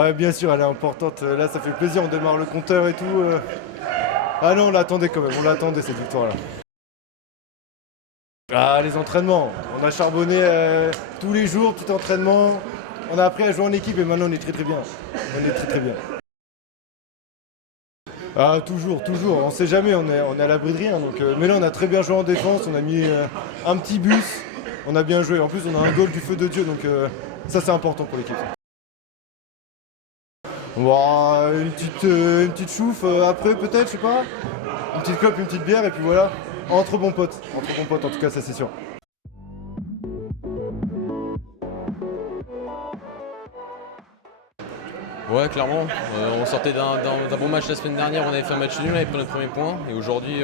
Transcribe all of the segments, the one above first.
Ouais, bien sûr, elle est importante. Là, ça fait plaisir, on démarre le compteur et tout. Ah non, on l'attendait quand même, on l'attendait cette victoire-là. Ah, les entraînements. On a charbonné tous les jours, tout entraînement. On a appris à jouer en équipe et maintenant on est très très bien. On est très très bien. Ah, toujours, toujours. On sait jamais, on est à l'abri de rien. Donc, mais là, on a très bien joué en défense. On a mis un petit bus. On a bien joué. En plus, on a un goal du feu de Dieu. Donc, ça, c'est important pour l'équipe. Bon, une petite chouffe après, peut-être, je sais pas. Une petite clope, une petite bière, et puis voilà. Entre bons potes. Entre bons potes, en tout cas, ça, c'est sûr. Ouais, clairement. On sortait d'un bon match la semaine dernière, on avait fait un match nul, on avait pris notre premier point. Et aujourd'hui,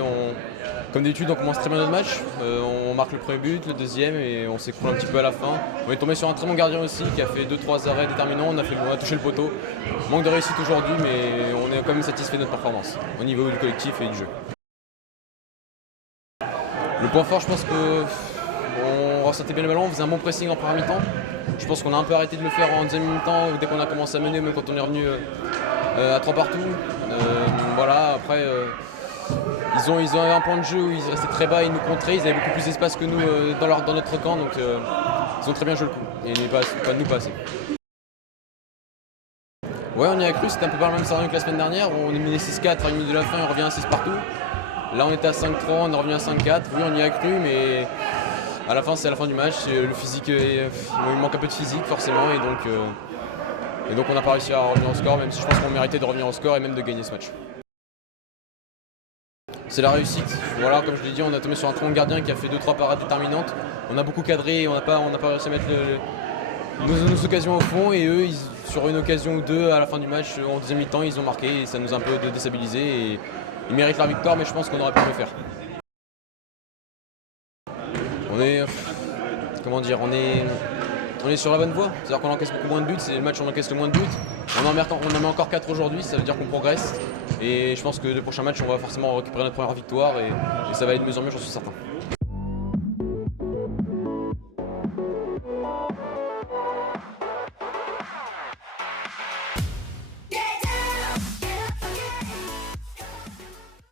comme d'habitude, on commence très bien notre match. On marque le premier but, le deuxième, et on s'écroule un petit peu à la fin. On est tombé sur un très bon gardien aussi, qui a fait 2-3 arrêts déterminants. On a touché le poteau. Manque de réussite aujourd'hui, mais on est quand même satisfait de notre performance, au niveau du collectif et du jeu. Le point fort, je pense que on ressentait bien le ballon, on faisait un bon pressing en première mi-temps. Je pense qu'on a un peu arrêté de le faire en deuxième mi-temps, dès qu'on a commencé à mener, même quand on est revenu à 3 partout. Voilà, après, ils ont un point de jeu où ils restaient très bas, ils nous contraient, ils avaient beaucoup plus d'espace que nous dans notre camp, donc ils ont très bien joué le coup. Et pas nous, pas assez. Ouais, on y a cru, c'était un peu pas le même scénario que la semaine dernière. On est mené 6-4 à 1 minute de la fin et on revient à 6 partout. Là, on était à 5-3, on est revenu à 5-4. Oui, on y a cru, mais à la fin, c'est à la fin du match. Le physique, il manque un peu de physique forcément, et donc on n'a pas réussi à revenir au score, même si je pense qu'on méritait de revenir au score et même de gagner ce match. C'est la réussite. Voilà, comme je l'ai dit, on a tombé sur un très bon gardien qui a fait 2-3 parades déterminantes. On a beaucoup cadré et on n'a pas réussi à mettre nos occasions au fond, et eux, sur une occasion ou deux à la fin du match, en deuxième mi-temps, ils ont marqué et ça nous a un peu déstabilisé. Et ils méritent la victoire, mais je pense qu'on aurait pu mieux faire. On est, comment dire, on est sur la bonne voie. C'est-à-dire qu'on encaisse beaucoup moins de buts, c'est le match où on encaisse le moins de buts. On en met encore 4 aujourd'hui, ça veut dire qu'on progresse. Et je pense que le prochain match, on va forcément récupérer notre première victoire et ça va aller de mieux en mieux, j'en suis certain.